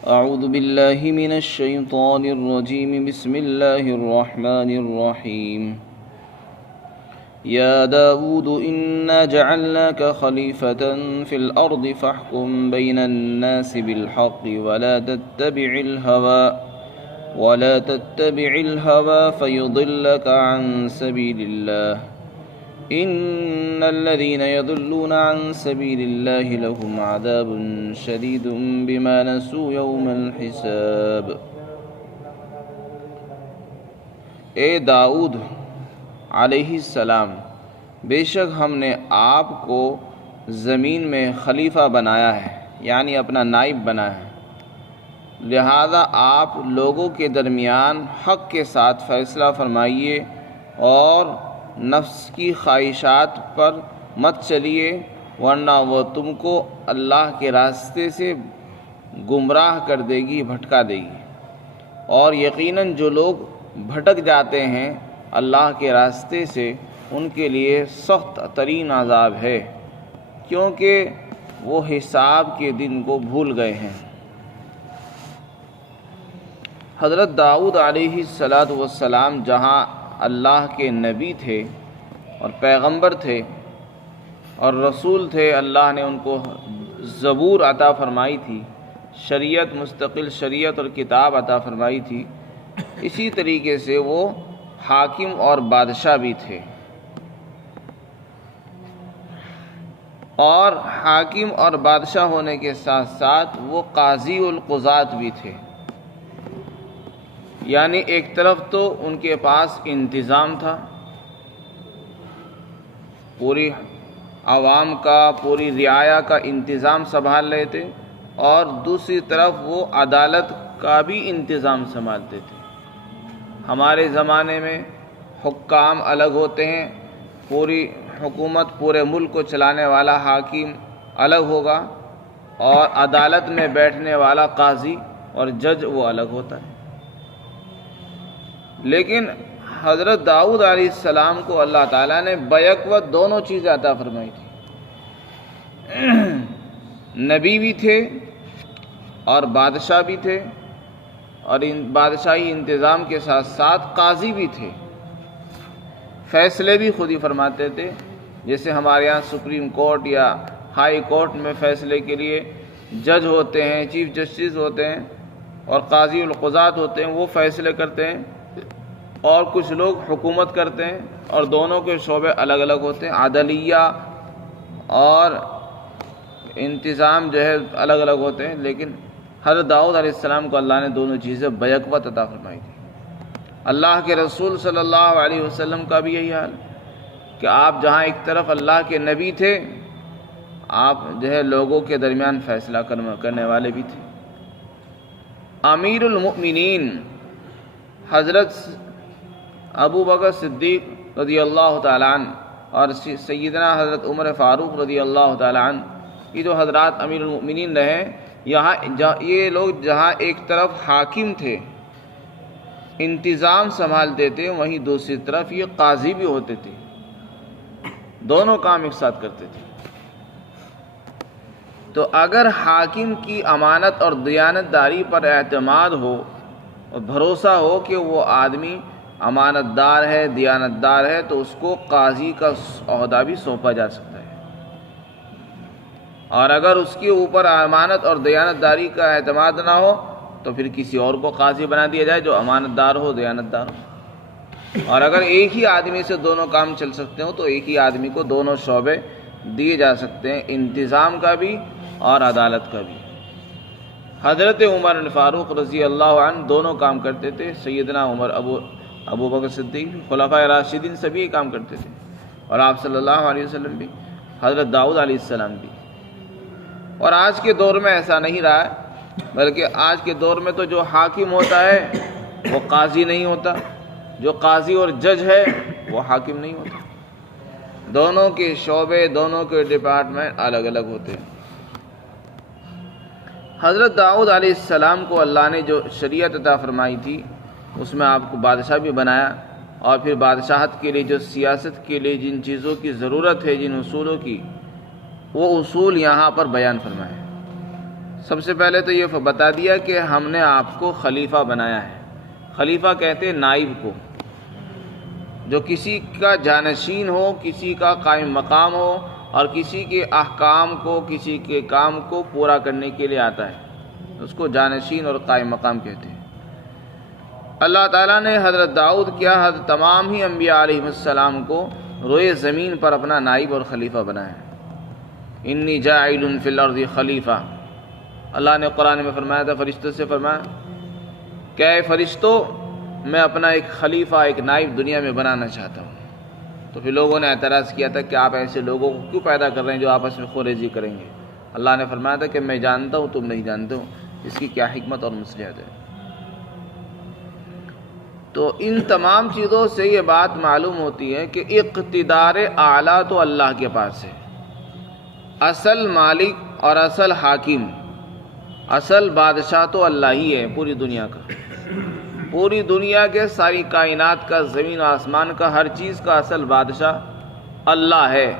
أعوذ بالله من الشيطان الرجيم بسم الله الرحمن الرحيم يا داود إنا جعلناك خليفة في الأرض فاحكم بين الناس بالحق ولا تتبع الهوى فيضلك عن سبيل الله إن الذين يضلون عن سبيل الله لهم عذاب شديد بما نسوا يوم الحساب۔ اے داؤد علیہ السلام، بے شک ہم نے آپ کو زمین میں خلیفہ بنایا ہے، یعنی اپنا نائب بنایا ہے، لہذا آپ لوگوں کے درمیان حق کے ساتھ فیصلہ فرمائیے اور نفس کی خواہشات پر مت چلیے، ورنہ وہ تم کو اللہ کے راستے سے گمراہ کر دے گی، بھٹکا دے گی۔ اور یقیناً جو لوگ بھٹک جاتے ہیں اللہ کے راستے سے، ان کے لیے سخت ترین عذاب ہے، کیونکہ وہ حساب کے دن کو بھول گئے ہیں۔ حضرت داؤد علیہ السلام جہاں اللہ کے نبی تھے اور پیغمبر تھے اور رسول تھے، اللہ نے ان کو زبور عطا فرمائی تھی، شریعت، مستقل شریعت اور کتاب عطا فرمائی تھی، اسی طریقے سے وہ حاکم اور بادشاہ بھی تھے، اور حاکم اور بادشاہ ہونے کے ساتھ ساتھ وہ قاضی القضات بھی تھے، یعنی ایک طرف تو ان کے پاس انتظام تھا، پوری عوام کا، پوری رعایا کا انتظام سنبھال رہے تھے، اور دوسری طرف وہ عدالت کا بھی انتظام سنبھالتے تھے۔ ہمارے زمانے میں حکام الگ ہوتے ہیں، پوری حکومت، پورے ملک کو چلانے والا حاکم الگ ہوگا، اور عدالت میں بیٹھنے والا قاضی اور جج وہ الگ ہوتا ہے۔ لیکن حضرت داؤد علیہ السلام کو اللہ تعالیٰ نے بیک وقت دونوں چیزیں عطا فرمائی تھی، نبی بھی تھے اور بادشاہ بھی تھے، اور ان بادشاہی انتظام کے ساتھ ساتھ قاضی بھی تھے، فیصلے بھی خود ہی فرماتے تھے، جیسے ہمارے یہاں سپریم کورٹ یا ہائی کورٹ میں فیصلے کے لیے جج ہوتے ہیں، چیف جسٹس ہوتے ہیں، اور قاضی القضات ہوتے ہیں، وہ فیصلے کرتے ہیں، اور کچھ لوگ حکومت کرتے ہیں، اور دونوں کے شعبے الگ الگ ہوتے ہیں، عدلیہ اور انتظام جو ہے الگ الگ ہوتے ہیں۔ لیکن حضرت داؤد علیہ السلام کو اللہ نے دونوں چیزیں بیک وقت عطا فرمائی تھی۔ اللہ کے رسول صلی اللہ علیہ وسلم کا بھی یہی حال کہ آپ جہاں ایک طرف اللہ کے نبی تھے، آپ جو ہے لوگوں کے درمیان فیصلہ کرنے والے بھی تھے۔ امیر المؤمنین حضرت ابو بکر صدیق رضی اللہ تعالیٰ عنہ اور سیدنا حضرت عمر فاروق رضی اللہ تعالیٰ عنہ، یہ جو حضرات امیر المؤمنین رہے، یہ لوگ جہاں ایک طرف حاکم تھے، انتظام سنبھالتے تھے، وہیں دوسری طرف یہ قاضی بھی ہوتے تھے، دونوں کام ایک ساتھ کرتے تھے۔ تو اگر حاکم کی امانت اور دیانت داری پر اعتماد ہو اور بھروسہ ہو کہ وہ آدمی امانت دار ہے، دیانت دار ہے، تو اس کو قاضی کا عہدہ بھی سونپا جا سکتا ہے، اور اگر اس کے اوپر امانت اور دیانت داری کا اعتماد نہ ہو تو پھر کسی اور کو قاضی بنا دیا جائے جو امانت دار ہو، دیانت دار ہو۔ اور اگر ایک ہی آدمی سے دونوں کام چل سکتے ہوں تو ایک ہی آدمی کو دونوں شعبے دیے جا سکتے ہیں، انتظام کا بھی اور عدالت کا بھی۔ حضرت عمر فاروق رضی اللہ عنہ دونوں کام کرتے تھے، سیدنا عمر، ابو بکر صدیق، خلفائے راشدین سبھی کام کرتے تھے، اور آپ صلی اللہ علیہ وسلم بھی، حضرت داؤد علیہ السلام بھی۔ اور آج کے دور میں ایسا نہیں رہا ہے، بلکہ آج کے دور میں تو جو حاکم ہوتا ہے وہ قاضی نہیں ہوتا، جو قاضی اور جج ہے وہ حاکم نہیں ہوتا، دونوں کے شعبے، دونوں کے ڈپارٹمنٹ الگ الگ ہوتے ہیں۔ حضرت داؤد علیہ السلام کو اللہ نے جو شریعت عطا فرمائی تھی، اس میں آپ کو بادشاہ بھی بنایا، اور پھر بادشاہت کے لیے جو سیاست کے لیے جن چیزوں کی ضرورت ہے، جن اصولوں کی، وہ اصول یہاں پر بیان فرمائے۔ سب سے پہلے تو یہ بتا دیا کہ ہم نے آپ کو خلیفہ بنایا ہے۔ خلیفہ کہتے ہیں نائب کو، جو کسی کا جانشین ہو، کسی کا قائم مقام ہو اور کسی کے احکام کو، کسی کے کام کو پورا کرنے کے لیے آتا ہے، اس کو جانشین اور قائم مقام کہتے ہیں۔ اللہ تعالیٰ نے حضرت داؤد کیا حضرت تمام ہی انبیاء علیہ السلام کو روئے زمین پر اپنا نائب اور خلیفہ بنایا ہے۔ انی جاعل فی الارض خلیفہ، اللہ نے قرآن میں فرمایا تھا، فرشتوں سے فرمایا کہ اے فرشتوں، میں اپنا ایک خلیفہ، ایک نائب دنیا میں بنانا چاہتا ہوں۔ تو پھر لوگوں نے اعتراض کیا تھا کہ آپ ایسے لوگوں کو کیوں پیدا کر رہے ہیں جو آپس میں خوریزی کریں گے؟ اللہ نے فرمایا تھا کہ میں جانتا ہوں، تم نہیں جانتے ہو، اس کی کیا حکمت اور مصلحت ہے۔ تو ان تمام چیزوں سے یہ بات معلوم ہوتی ہے کہ اقتدار اعلیٰ تو اللہ کے پاس ہے۔ اصل مالک اور اصل حاکم، اصل بادشاہ تو اللہ ہی ہے پوری دنیا کا، پوری دنیا کے ساری کائنات کا، زمین و آسمان کا، ہر چیز کا اصل بادشاہ اللہ ہے۔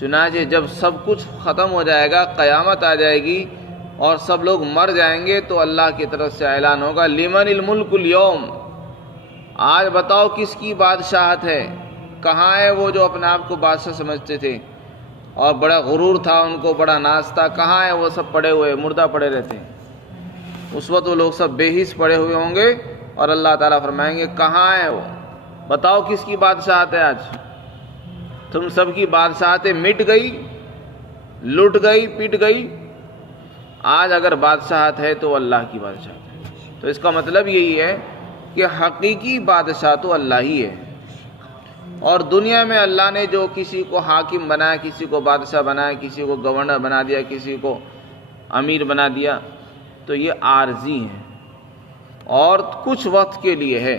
چنانچہ جب سب کچھ ختم ہو جائے گا، قیامت آ جائے گی اور سب لوگ مر جائیں گے، تو اللہ کی طرف سے اعلان ہوگا لمن الملک اليوم، آج بتاؤ کس کی بادشاہت ہے؟ کہاں ہے وہ جو اپنے آپ کو بادشاہ سمجھتے تھے اور بڑا غرور تھا ان کو، بڑا ناز تھا؟ کہاں ہے وہ؟ سب پڑے ہوئے، مردہ پڑے رہتے ہیں۔ اس وقت وہ لوگ سب بے حس پڑے ہوئے ہوں گے اور اللہ تعالیٰ فرمائیں گے کہاں ہے وہ؟ بتاؤ کس کی بادشاہت ہے آج؟ تم سب کی بادشاہتیں مٹ گئی، لٹ گئی، پٹ گئی۔ آج اگر بادشاہت ہے تو اللہ کی بادشاہت ہے۔ تو اس کا مطلب یہی ہے کہ حقیقی بادشاہ تو اللہ ہی ہے، اور دنیا میں اللہ نے جو کسی کو حاکم بنایا، کسی کو بادشاہ بنایا، کسی کو گورنر بنا دیا، کسی کو امیر بنا دیا، تو یہ عارضی ہیں اور کچھ وقت کے لیے ہے۔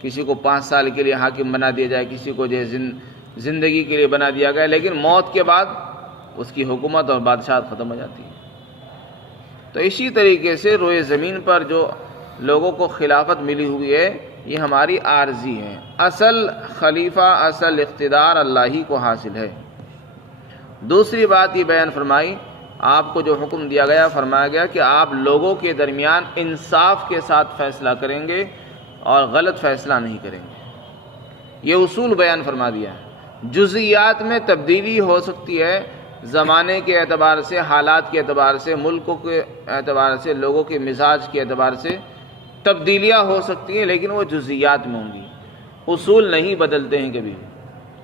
کسی کو 5 سال کے لیے حاکم بنا دیا جائے، کسی کو جو زندگی کے لیے بنا دیا گیا، لیکن موت کے بعد اس کی حکومت اور بادشاہت ختم ہو جاتی ہے۔ تو اسی طریقے سے روئے زمین پر جو لوگوں کو خلافت ملی ہوئی ہے، یہ ہماری عارضی ہے۔ اصل خلیفہ، اصل اقتدار اللہ ہی کو حاصل ہے۔ دوسری بات یہ بیان فرمائی، آپ کو جو حکم دیا گیا، فرمایا گیا کہ آپ لوگوں کے درمیان انصاف کے ساتھ فیصلہ کریں گے اور غلط فیصلہ نہیں کریں گے۔ یہ اصول بیان فرما دیا ہے۔ جزئیات میں تبدیلی ہو سکتی ہے، زمانے کے اعتبار سے، حالات کے اعتبار سے، ملکوں کے اعتبار سے، لوگوں کے مزاج کے اعتبار سے تبدیلیاں ہو سکتی ہیں، لیکن وہ جزئیات میں ہوں گی۔ اصول نہیں بدلتے ہیں کبھی،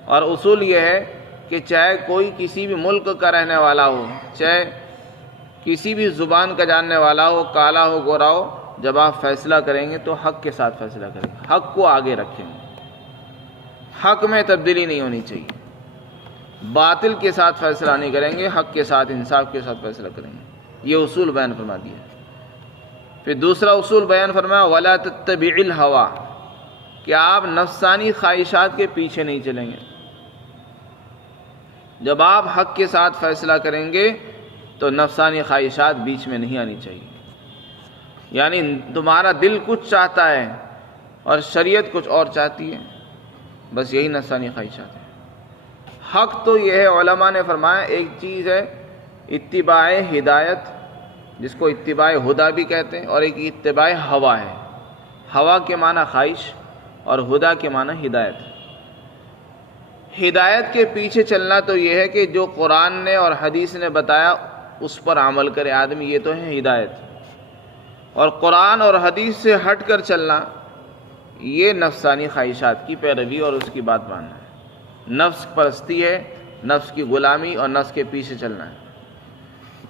اور اصول یہ ہے کہ چاہے کوئی کسی بھی ملک کا رہنے والا ہو، چاہے کسی بھی زبان کا جاننے والا ہو، کالا ہو، گورا ہو، جب آپ فیصلہ کریں گے تو حق کے ساتھ فیصلہ کریں گے، حق کو آگے رکھیں گے، حق میں تبدیلی نہیں ہونی چاہیے، باطل کے ساتھ فیصلہ نہیں کریں گے، حق کے ساتھ، انصاف کے ساتھ فیصلہ کریں گے۔ یہ اصول بیان فرما دیا۔ پھر دوسرا اصول بیان فرمایا وَلَا تَتَّبِعِ الْهَوَىٰ، کہ آپ نفسانی خواہشات کے پیچھے نہیں چلیں گے۔ جب آپ حق کے ساتھ فیصلہ کریں گے تو نفسانی خواہشات بیچ میں نہیں آنی چاہیے۔ یعنی تمہارا دل کچھ چاہتا ہے اور شریعت کچھ اور چاہتی ہے، بس یہی نفسانی خواہشات ہے۔ حق تو یہ ہے، علماء نے فرمایا ایک چیز ہے اتباع ہدایت، جس کو اتباع ہدا بھی کہتے ہیں، اور ایک اتباع ہوا ہے۔ ہوا کے معنی خواہش اور ہدا کے معنی ہدایت۔ ہدایت کے پیچھے چلنا تو یہ ہے کہ جو قرآن نے اور حدیث نے بتایا اس پر عمل کرے آدمی، یہ تو ہے ہدایت۔ اور قرآن اور حدیث سے ہٹ کر چلنا یہ نفسانی خواہشات کی پیروی اور اس کی بات ماننا ہے، نفس پرستی ہے، نفس کی غلامی اور نفس کے پیچھے چلنا ہے۔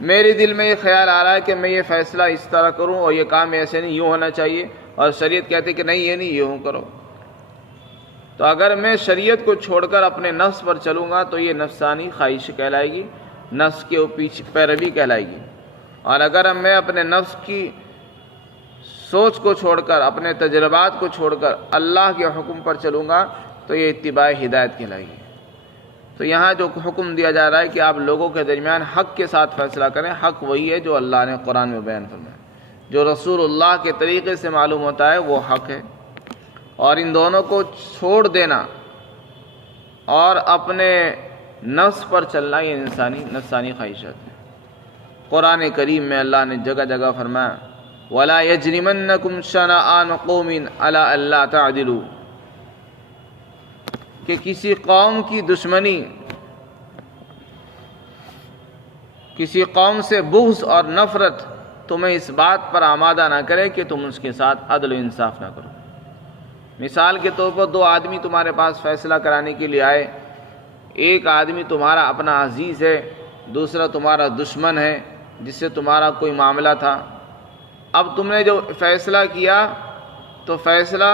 میرے دل میں یہ خیال آ رہا ہے کہ میں یہ فیصلہ اس طرح کروں اور یہ کام ایسے نہیں، یوں ہونا چاہیے، اور شریعت کہتے کہ نہیں یہ نہیں، یوں کرو۔ تو اگر میں شریعت کو چھوڑ کر اپنے نفس پر چلوں گا تو یہ نفسانی خواہش کہلائے گی، نفس کے پیچھے پیروی کہلائے گی۔ اور اگر میں اپنے نفس کی سوچ کو چھوڑ کر، اپنے تجربات کو چھوڑ کر اللہ کے حکم پر چلوں گا تو یہ اتباع ہدایت کہلائے گی۔ تو یہاں جو حکم دیا جا رہا ہے کہ آپ لوگوں کے درمیان حق کے ساتھ فیصلہ کریں، حق وہی ہے جو اللہ نے قرآن میں بیان فرمایا، جو رسول اللہ کے طریقے سے معلوم ہوتا ہے وہ حق ہے۔ اور ان دونوں کو چھوڑ دینا اور اپنے نفس پر چلنا یہ نفسانی خواہشات ہے۔ قرآن کریم میں اللہ نے جگہ جگہ فرمایا وَلَا يَجْرِمَنَّكُمْ شَنَآنُ قَوْمٍ عَلَىٰ أَلَّا تَعْدِلُوا، کہ کسی قوم کی دشمنی، کسی قوم سے بغض اور نفرت تمہیں اس بات پر آمادہ نہ کرے کہ تم اس کے ساتھ عدل و انصاف نہ کرو۔ مثال کے طور پر 2 آدمی تمہارے پاس فیصلہ کرانے کے لیے آئے، ایک آدمی تمہارا اپنا عزیز ہے، دوسرا تمہارا دشمن ہے جس سے تمہارا کوئی معاملہ تھا۔ اب تم نے جو فیصلہ کیا تو فیصلہ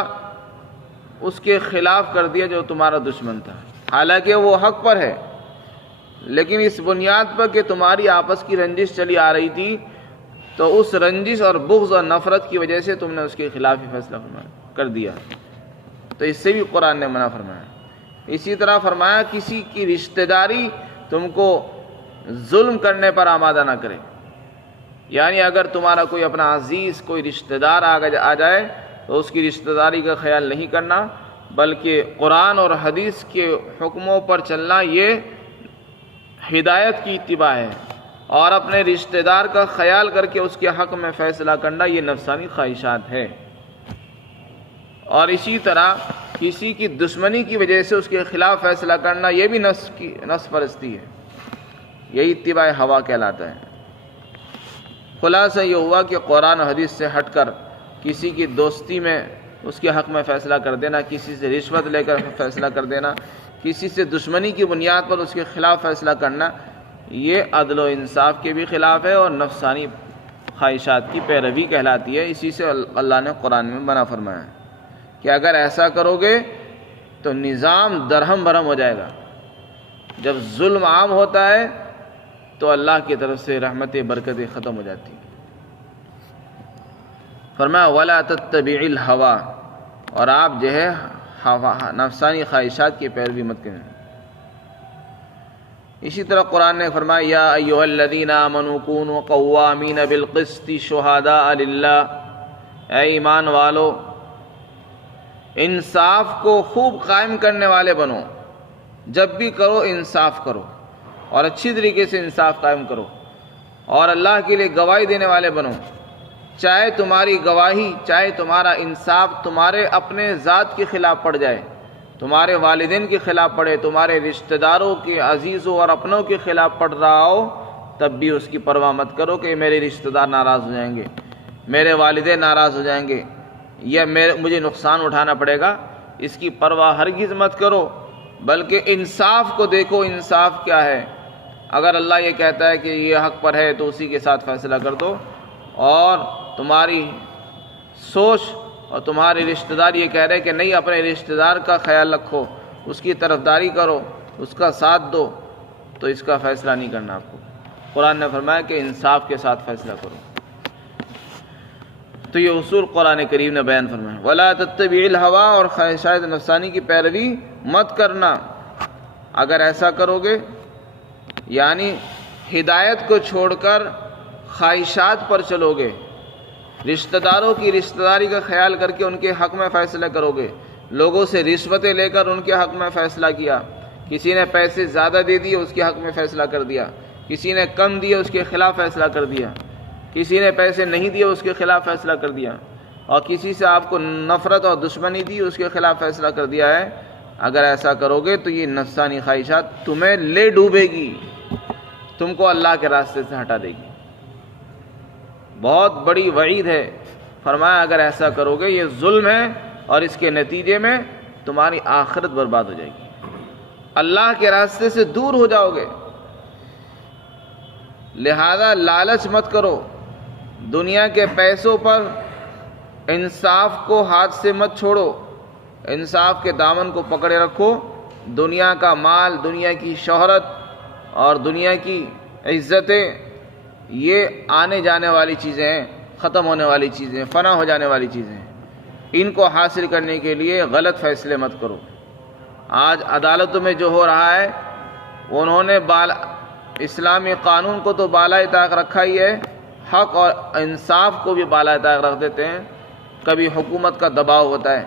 اس کے خلاف کر دیا جو تمہارا دشمن تھا، حالانکہ وہ حق پر ہے، لیکن اس بنیاد پر کہ تمہاری آپس کی رنجش چلی آ رہی تھی تو اس رنجش اور بغض اور نفرت کی وجہ سے تم نے اس کے خلاف ہی فیصلہ کر دیا، تو اس سے بھی قرآن نے منع فرمایا۔ اسی طرح فرمایا کسی کی رشتہ داری تم کو ظلم کرنے پر آمادہ نہ کرے، یعنی اگر تمہارا کوئی اپنا عزیز کوئی رشتہ دار آ جائے تو اس کی رشتہ داری کا خیال نہیں کرنا، بلکہ قرآن اور حدیث کے حکموں پر چلنا یہ ہدایت کی اتباع ہے، اور اپنے رشتہ دار کا خیال کر کے اس کے حق میں فیصلہ کرنا یہ نفسانی خواہشات ہے۔ اور اسی طرح کسی کی دشمنی کی وجہ سے اس کے خلاف فیصلہ کرنا یہ بھی نفس پرستی ہے، یہی اتباع ہوا کہلاتا ہے۔ خلاصہ یہ ہوا کہ قرآن و حدیث سے ہٹ کر کسی کی دوستی میں اس کے حق میں فیصلہ کر دینا، کسی سے رشوت لے کر فیصلہ کر دینا، کسی سے دشمنی کی بنیاد پر اس کے خلاف فیصلہ کرنا، یہ عدل و انصاف کے بھی خلاف ہے اور نفسانی خواہشات کی پیروی کہلاتی ہے۔ اسی سے اللہ نے قرآن میں منع فرمایا ہے کہ اگر ایسا کرو گے تو نظام درہم برہم ہو جائے گا۔ جب ظلم عام ہوتا ہے تو اللہ کی طرف سے رحمتیں برکتیں ختم ہو جاتی ہیں۔ فرمایا وَلَا تَتَّبِعِ الْهَوَىٰ، اور آپ جو ہے نفسانی خواہشات کی پیروی مت کریں۔ اسی طرح قرآن نے فرمایا یا ایھا الذین آمنوا کونوا قوامین بالقسط شہداء للہ، اے ایمان والو انصاف کو خوب قائم کرنے والے بنو، جب بھی کرو انصاف کرو اور اچھی طریقے سے انصاف قائم کرو، اور اللہ کے لیے گواہی دینے والے بنو، چاہے تمہاری گواہی چاہے تمہارا انصاف تمہارے اپنے ذات کے خلاف پڑ جائے، تمہارے والدین کے خلاف پڑے، تمہارے رشتہ داروں کے عزیزوں اور اپنوں کے خلاف پڑ رہا ہو، تب بھی اس کی پرواہ مت کرو کہ میرے رشتہ دار ناراض ہو جائیں گے، میرے والدین ناراض ہو جائیں گے، یا مجھے نقصان اٹھانا پڑے گا، اس کی پرواہ ہرگز مت کرو، بلکہ انصاف کو دیکھو انصاف کیا ہے۔ اگر اللہ یہ کہتا ہے کہ یہ حق پر ہے تو اسی کے ساتھ فیصلہ کر دو، اور تمہاری سوچ اور تمہاری رشتہ دار یہ کہہ رہے کہ نہیں اپنے رشتہ دار کا خیال رکھو، اس کی طرفداری کرو، اس کا ساتھ دو، تو اس کا فیصلہ نہیں کرنا آپ کو۔ قرآن نے فرمایا کہ انصاف کے ساتھ فیصلہ کرو، تو یہ اصول قرآن کریم نے بیان فرمایا۔ وَلَا تَتَّبِعِ الْهَوَىٰ، اور خواہشات نفسانی کی پیروی مت کرنا۔ اگر ایسا کرو گے یعنی ہدایت کو چھوڑ کر خواہشات پر چلو گے، رشتہ داروں کی رشتہ داری کا خیال کر کے ان کے حق میں فیصلہ کرو گے، لوگوں سے رشوتیں لے کر ان کے حق میں فیصلہ کیا، کسی نے پیسے زیادہ دے دیے اس کے حق میں فیصلہ کر دیا، کسی نے کم دیے اس کے خلاف فیصلہ کر دیا، کسی نے پیسے نہیں دیے اس کے خلاف فیصلہ کر دیا، اور کسی سے آپ کو نفرت اور دشمنی دی اس کے خلاف فیصلہ کر دیا ہے، اگر ایسا کرو گے تو یہ نفسانی خواہشات تمہیں لے ڈوبے گی، تم کو اللہ کے راستے سے ہٹا دے گی۔ بہت بڑی وعید ہے، فرمایا اگر ایسا کرو گے یہ ظلم ہے، اور اس کے نتیجے میں تمہاری آخرت برباد ہو جائے گی، اللہ کے راستے سے دور ہو جاؤ گے۔ لہذا لالچ مت کرو، دنیا کے پیسوں پر انصاف کو ہاتھ سے مت چھوڑو، انصاف کے دامن کو پکڑے رکھو۔ دنیا کا مال، دنیا کی شہرت اور دنیا کی عزتیں یہ آنے جانے والی چیزیں ہیں، ختم ہونے والی چیزیں ہیں، فنا ہو جانے والی چیزیں ہیں، ان کو حاصل کرنے کے لیے غلط فیصلے مت کرو۔ آج عدالتوں میں جو ہو رہا ہے، انہوں نے اسلامی قانون کو تو بالائے طاق رکھا ہی ہے، حق اور انصاف کو بھی بالائے طاق رکھ دیتے ہیں۔ کبھی حکومت کا دباؤ ہوتا ہے،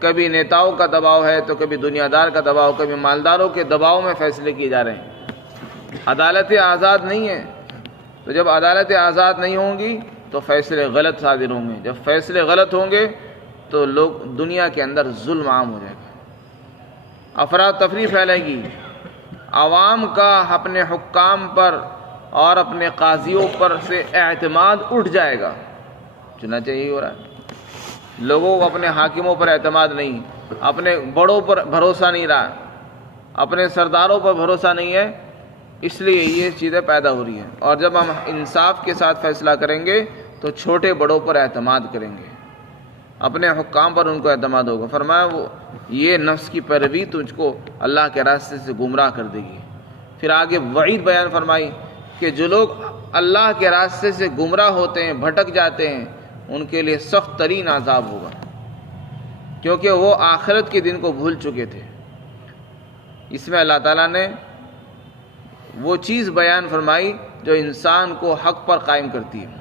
کبھی نیتاؤں کا دباؤ ہے، تو کبھی دنیا دار کا دباؤ، کبھی مالداروں کے دباؤ میں فیصلے کیے جا رہے ہیں۔ عدالتیں آزاد نہیں ہیں، تو جب عدالتیں آزاد نہیں ہوں گی تو فیصلے غلط صادر ہوں گے، جب فیصلے غلط ہوں گے تو لوگ دنیا کے اندر ظلم عام ہو جائے گا، افراتفری پھیلے گی، عوام کا اپنے حکام پر اور اپنے قاضیوں پر سے اعتماد اٹھ جائے گا۔ چنانچہ یہی ہو رہا ہے، لوگوں کو اپنے حاکموں پر اعتماد نہیں، اپنے بڑوں پر بھروسہ نہیں رہا، اپنے سرداروں پر بھروسہ نہیں ہے، اس لیے یہ چیزیں پیدا ہو رہی ہیں۔ اور جب ہم انصاف کے ساتھ فیصلہ کریں گے تو چھوٹے بڑوں پر اعتماد کریں گے، اپنے حکام پر ان کو اعتماد ہوگا۔ فرمایا وہ یہ نفس کی پیروی تجھ کو اللہ کے راستے سے گمراہ کر دے گی۔ پھر آگے وعید بیان فرمائی کہ جو لوگ اللہ کے راستے سے گمراہ ہوتے ہیں، بھٹک جاتے ہیں، ان کے لیے سخت ترین عذاب ہوگا، کیونکہ وہ آخرت کے دن کو بھول چکے تھے۔ اس میں اللہ تعالیٰ نے وہ چیز بیان فرمائی جو انسان کو حق پر قائم کرتی ہے،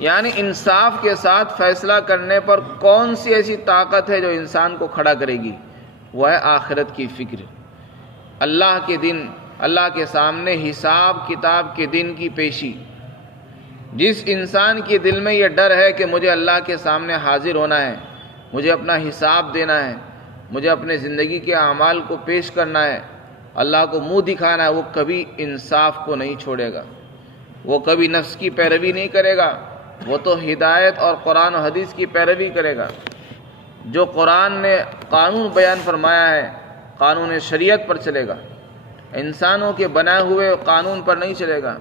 یعنی انصاف کے ساتھ فیصلہ کرنے پر کون سی ایسی طاقت ہے جو انسان کو کھڑا کرے گی؟ وہ ہے آخرت کی فکر، اللہ کے دن، اللہ کے سامنے حساب کتاب کے دن کی پیشی۔ جس انسان کے دل میں یہ ڈر ہے کہ مجھے اللہ کے سامنے حاضر ہونا ہے، مجھے اپنا حساب دینا ہے، مجھے اپنے زندگی کے اعمال کو پیش کرنا ہے، اللہ کو منہ دکھانا ہے، وہ کبھی انصاف کو نہیں چھوڑے گا، وہ کبھی نفس کی پیروی نہیں کرے گا، وہ تو ہدایت اور قرآن و حدیث کی پیروی کرے گا۔ جو قرآن نے قانون بیان فرمایا ہے، قانون شریعت پر چلے گا، انسانوں کے بنائے ہوئے قانون پر نہیں چلے گا۔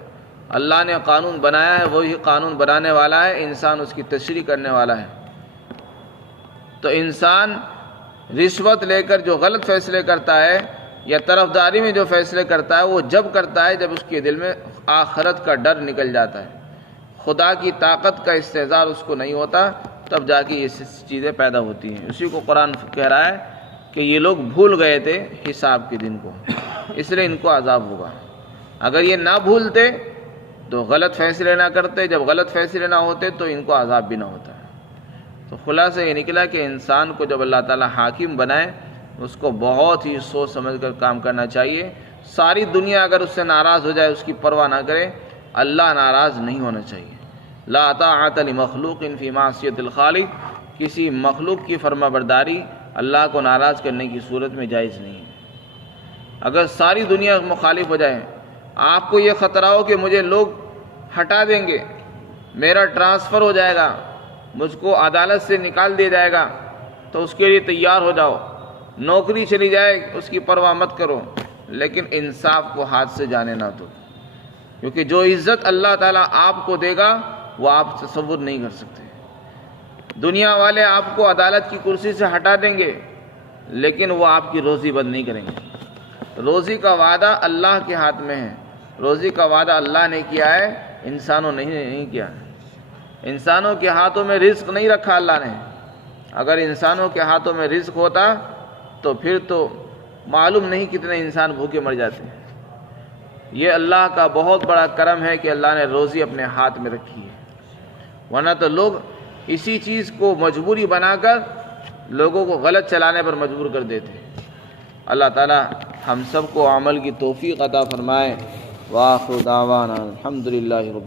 اللہ نے قانون بنایا ہے، وہی قانون بنانے والا ہے، انسان اس کی تشریح کرنے والا ہے۔ تو انسان رشوت لے کر جو غلط فیصلے کرتا ہے یا طرفداری میں جو فیصلے کرتا ہے، وہ جب کرتا ہے جب اس کے دل میں آخرت کا ڈر نکل جاتا ہے، خدا کی طاقت کا استحضار اس کو نہیں ہوتا، تب جا کے یہ چیزیں پیدا ہوتی ہیں۔ اسی کو قرآن کہہ رہا ہے کہ یہ لوگ بھول گئے تھے حساب کے دن کو، اس لیے ان کو عذاب ہوگا۔ اگر یہ نہ بھولتے تو غلط فیصلے نہ کرتے، جب غلط فیصلے نہ ہوتے تو ان کو عذاب بھی نہ ہوتا۔ تو خلاصہ یہ نکلا کہ انسان کو جب اللہ تعالیٰ حاکم بنائے اس کو بہت ہی سوچ سمجھ کر کام کرنا چاہیے۔ ساری دنیا اگر اس سے ناراض ہو جائے، اس کی پرواہ نہ کرے، اللہ ناراض نہیں ہونا چاہیے۔ لا طاعۃ لمخلوق فی معصیۃ الخالق، کسی مخلوق کی فرما برداری اللہ کو ناراض کرنے کی صورت میں جائز نہیں ہے۔ اگر ساری دنیا مخالف ہو جائے، آپ کو یہ خطرہ ہو کہ مجھے لوگ ہٹا دیں گے، میرا ٹرانسفر ہو جائے گا، مجھ کو عدالت سے نکال دیا جائے گا، تو اس کے لیے تیار ہو جاؤ۔ نوکری چلی جائے اس کی پرواہ مت کرو، لیکن انصاف کو ہاتھ سے جانے نہ دو، کیونکہ جو عزت اللہ تعالیٰ آپ کو دے گا وہ آپ تصور نہیں کر سکتے۔ دنیا والے آپ کو عدالت کی کرسی سے ہٹا دیں گے، لیکن وہ آپ کی روزی بند نہیں کریں گے۔ روزی کا وعدہ اللہ کے ہاتھ میں ہے، روزی کا وعدہ اللہ نے کیا ہے، انسانوں نے نہیں کیا ہے۔ انسانوں کے ہاتھوں میں رزق نہیں رکھا اللہ نے۔ اگر انسانوں کے ہاتھوں میں رزق ہوتا تو پھر تو معلوم نہیں کتنے انسان بھوکے مر جاتے ہیں۔ یہ اللہ کا بہت بڑا کرم ہے کہ اللہ نے روزی اپنے ہاتھ میں رکھی ہے، ورنہ تو لوگ اسی چیز کو مجبوری بنا کر لوگوں کو غلط چلانے پر مجبور کر دیتے۔ اللہ تعالی ہم سب کو عمل کی توفیق عطا فرمائے۔ وآخر دعوانا الحمدللہ رب